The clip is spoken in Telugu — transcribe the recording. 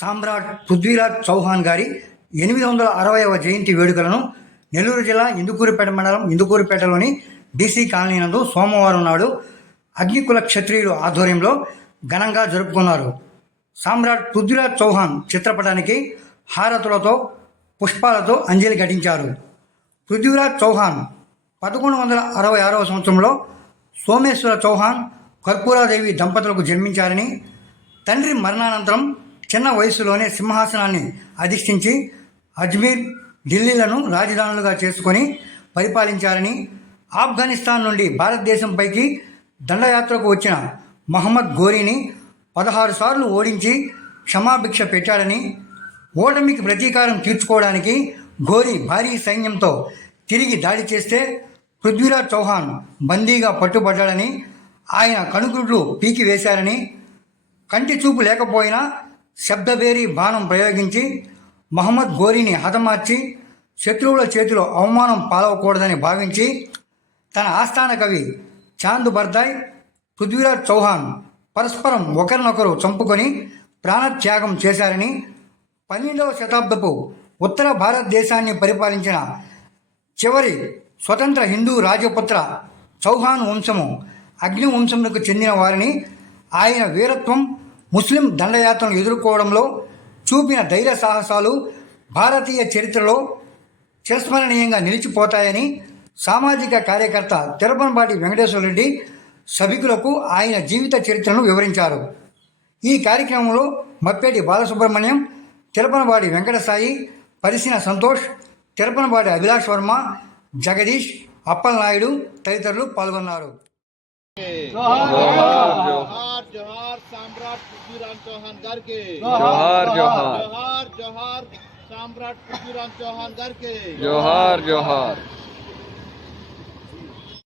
సామ్రాట్ పృథ్వీరాజ్ చౌహాన్ గారి 860వ జయంతి వేడుకలను నెల్లూరు జిల్లా ఇందుకూరుపేట మండలం ఇందుకూరుపేటలోని డీసీ కాలనీ నందు సోమవారం నాడు అగ్నికుల క్షత్రియులు ఆధ్వర్యంలో ఘనంగా జరుపుకున్నారు. సామ్రాట్ పృథ్వీరాజ్ చౌహాన్ చిత్రపటానికి హారతులతో పుష్పాలతో అంజలి ఘటించారు. పృథ్వీరాజ్ చౌహాన్ 1166వ సంవత్సరంలో సోమేశ్వర చౌహాన్ కర్పూరాదేవి దంపతులకు జన్మించారని, తండ్రి మరణానంతరం చిన్న వయసులోనే సింహాసనాన్ని అధిష్ఠించి అజ్మీర్, ఢిల్లీలను రాజధానులుగా చేసుకొని పరిపాలించారని, ఆఫ్ఘనిస్తాన్ నుండి భారతదేశంపైకి దండయాత్రకు వచ్చిన మహమ్మద్ ఘోరీని 16 సార్లు ఓడించి క్షమాభిక్ష పెట్టాడని, ఓటమికి ప్రతీకారం తీర్చుకోవడానికి ఘోరీ భారీ సైన్యంతో తిరిగి దాడి చేస్తే పృథ్వీరాజ్ చౌహాన్ బందీగా పట్టుబడ్డాడని, ఆయన కనుగుడ్లు పీకి వేశారని, కంటి చూపు లేకపోయినా శబ్దబేరీ బాణం ప్రయోగించి మహమ్మద్ ఘోరీని హతమార్చి శత్రువుల చేతిలో అవమానం పాలవకూడదని భావించి తన ఆస్థాన కవి చాంద్ బర్దాయ్, పృథ్వీరాజ్ చౌహాన్ పరస్పరం ఒకరినొకరు చంపుకొని ప్రాణత్యాగం చేశారని, 12వ శతాబ్దపు ఉత్తర భారతదేశాన్ని పరిపాలించిన చివరి స్వతంత్ర హిందూ రాజపుత్ర చౌహాన్ వంశము అగ్ని వంశములకు చెందిన వారిని ఆయన వీరత్వం, ముస్లిం దండయాత్రను ఎదుర్కోవడంలో చూపిన ధైర్య సాహసాలు భారతీయ చరిత్రలో చిరస్మరణీయంగా నిలిచిపోతాయని సామాజిక కార్యకర్త తిరుపనపాటి వెంకటేశ్వర రెడ్డి సభికులకు ఆయన జీవిత చరిత్రను వివరించారు. ఈ కార్యక్రమంలో మప్పేటి బాలసుబ్రహ్మణ్యం, తిరుపనపాటి వెంకటసాయి, పరిసిన సంతోష్, తిరుపనపాటి అభిలాష్ వర్మ, జగదీష్, అప్పలనాయుడు తదితరులు పాల్గొన్నారు. जोहार जोहार सम्राट पृथ्वीराज चौहान घर के जोहार जोहार जोहार जोहार सम्राट पृथ्वीराज चौहान घर के जोहार जोहार।